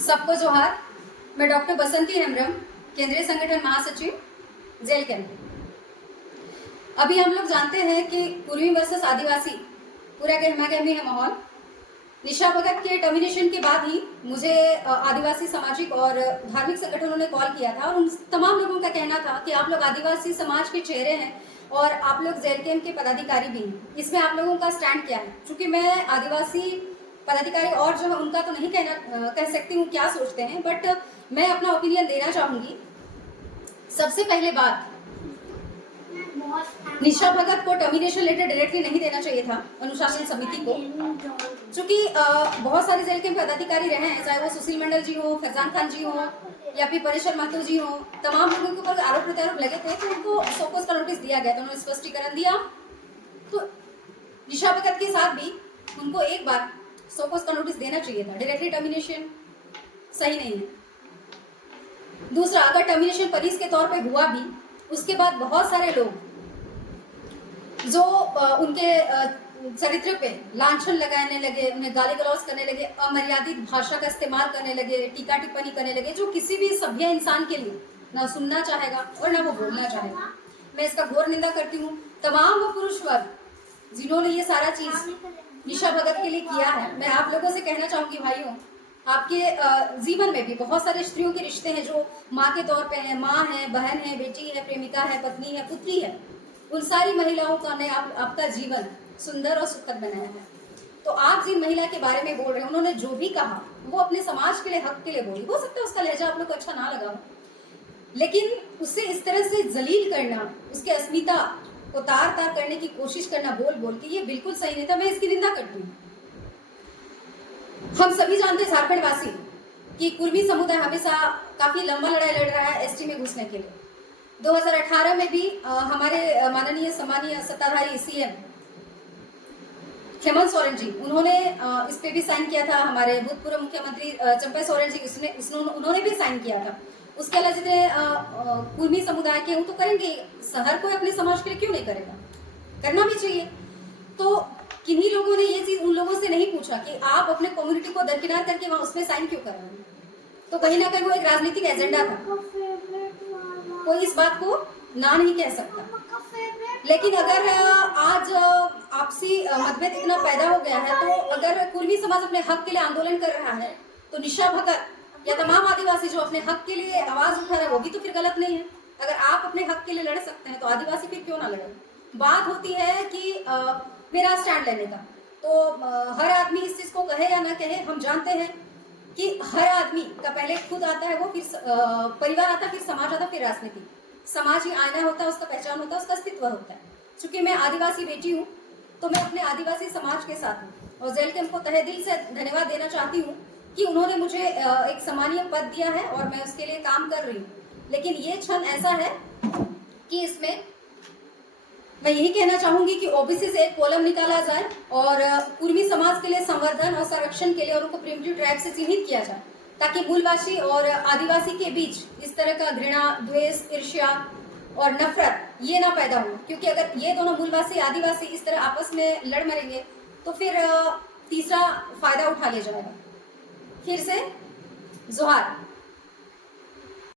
सबको जोहार। मैं डॉक्टर बसंती हेम्ब्रम, केंद्रीय संगठन महासचिव, जेल कैंप। अभी हम लोग जानते हैं कि कुर्मी वर्सेस आदिवासी पूरा गहमा गहमी है माहौल। निशा भगत के टर्मिनेशन के बाद ही मुझे आदिवासी सामाजिक और धार्मिक संगठनों ने कॉल किया था और उन तमाम लोगों का कहना था कि आप लोग आदिवासी समाज के चेहरे हैं और आप लोग जेल कैंप के पदाधिकारी भी हैं, इसमें आप लोगों का स्टैंड क्या है। क्योंकि मैं आदिवासी पदाधिकारी और जो है उनका तो नहीं कह सकती हूँ क्या सोचते हैं, बट मैं अपना ओपिनियन देना चाहूँगी। सबसे पहले बात, निशा भगत को टर्मिनेशन लेटर डायरेक्टली नहीं देना चाहिए था अनुशासन समिति को, क्योंकि बहुत सारे जेल के पदाधिकारी रहे हैं, चाहे वो सुशील मंडल जी हो, फैजान खान जी हो या फिर परेश्वर महतो जी हो, तमाम लोगों के ऊपर आरोप प्रत्यारोप लगे थे, तो उनको सोकोस का नोटिस दिया गया था, उन्होंने स्पष्टीकरण दिया। तो निशा भगत के साथ भी उनको एक बार सोकोस का नोटिस देना चाहिए था। डायरेक्टली टर्मिनेशन सही नहीं है। दूसरा, अगर टर्मिनेशन पुलिस के तौर पे हुआ भी, उसके बाद बहुत सारे लोग जो उनके चरित्र पे लांछन लगाने लगे, उन्हें गाली गलौज करने लगे, अमर्यादित भाषा का इस्तेमाल करने लगे, टीका टिप्पणी करने लगे, जो किसी भी सभ्य इंसान के लिए ना सुनना चाहेगा और ना वो बोलना चाहेगा। मैं इसका घोर निंदा करती हूँ। तमाम वो पुरुष वर्ग जिन्होंने ये सारा चीज निशा भगत के लिए किया है, मैं आप लोगों से कहना चाहूंगी भाइयों, आपके जीवन में भी बहुत सारे स्त्रियों के रिश्ते हैं जो माँ के तौर पे हैं, माँ है, बहन है, बेटी है, प्रेमिका है, पत्नी है, पुत्री है। उन सारी महिलाओं का ने आपका जीवन सुंदर और सुखद बनाया है। तो आप जिन महिला के बारे में बोल रहे हैं, उन्होंने जो भी कहा वो अपने समाज के लिए, हक के लिए बोली। हो सकता है उसका लहजा आप लोग को अच्छा ना लगा हो, लेकिन उससे इस तरह से जलील करना, उसकी अस्मिता को तार तार करने की कोशिश करना बोल बोल के, ये बिल्कुल सही नहीं था। मैं इसकी निंदा करती हूँ। हम सभी जानते हैं झारखंड वासी कि कुर्मी समुदाय हमेशा काफी लंबा लड़ाई लड़ रहा है एसटी में घुसने के लिए। 2018 में भी हमारे माननीय सम्मानीय सत्ताधारी सीएम हेमंत सोरेन जी, उन्होंने इस पे भी साइन किया था। हमारे भूतपूर्व मुख्यमंत्री चंपा सोरेन जी, उन्होंने भी साइन किया था। उसके अलावा जितने कुर्मी समुदाय के, वो तो करेंगे, हर कोई अपने समाज के लिए क्यों नहीं करेगा, करना भी चाहिए। तो किन्हीं लोगों ने ये चीज उन लोगों से नहीं पूछा कि आप अपने कम्युनिटी को दरकिनार करके वहां उसमें साइन क्यों कर रहे हैं। तो कहीं ना कहीं वो एक राजनीतिक एजेंडा था, कोई इस बात को ना नहीं कह सकता। लेकिन अगर आज आपसी मतभेद इतना पैदा हो गया है, तो अगर कुर्मी समाज अपने हक के लिए आंदोलन कर रहा है, तो निशा भगत या तमाम आदिवासी जो अपने हक के लिए आवाज उठा रहे हैं, वो भी तो फिर गलत नहीं है। अगर आप अपने हक के लिए लड़ सकते हैं तो आदिवासी फिर क्यों ना लड़े। बात होती है कि मेरा स्टैंड लेने का, तो हर आदमी इस चीज को कहे या ना कहे, हम जानते हैं कि हर आदमी का पहले खुद आता है, वो फिर परिवार आता है, फिर समाज आता है, फिर राजनीति। समाज ही आईना होता है, उसका पहचान होता है, उसका अस्तित्व होता है। चूंकि मैं आदिवासी बेटी हूँ, तो मैं अपने आदिवासी समाज के साथ हूँ और जेल कैंप को तहे दिल से धन्यवाद देना चाहती हूँ कि उन्होंने मुझे एक सम्मानीय पद दिया है और मैं उसके लिए काम कर रही हूँ। लेकिन ये क्षण ऐसा है कि इसमें मैं यही कहना चाहूंगी कि ओबीसी से एक कॉलम निकाला जाए और कुर्मी समाज के लिए संवर्धन और संरक्षण के लिए और उनको प्रिमिटिव ट्राइब से चिन्हित किया जाए, ताकि मूलवासी और आदिवासी के बीच इस तरह का घृणा, द्वेष, ईर्ष्या और नफरत ये ना पैदा हो। क्योंकि अगर ये दोनों मूलवासी आदिवासी इस तरह आपस में लड़ मरेंगे तो फिर तीसरा फायदा उठा लिया जाएगा। फिर से जोहार।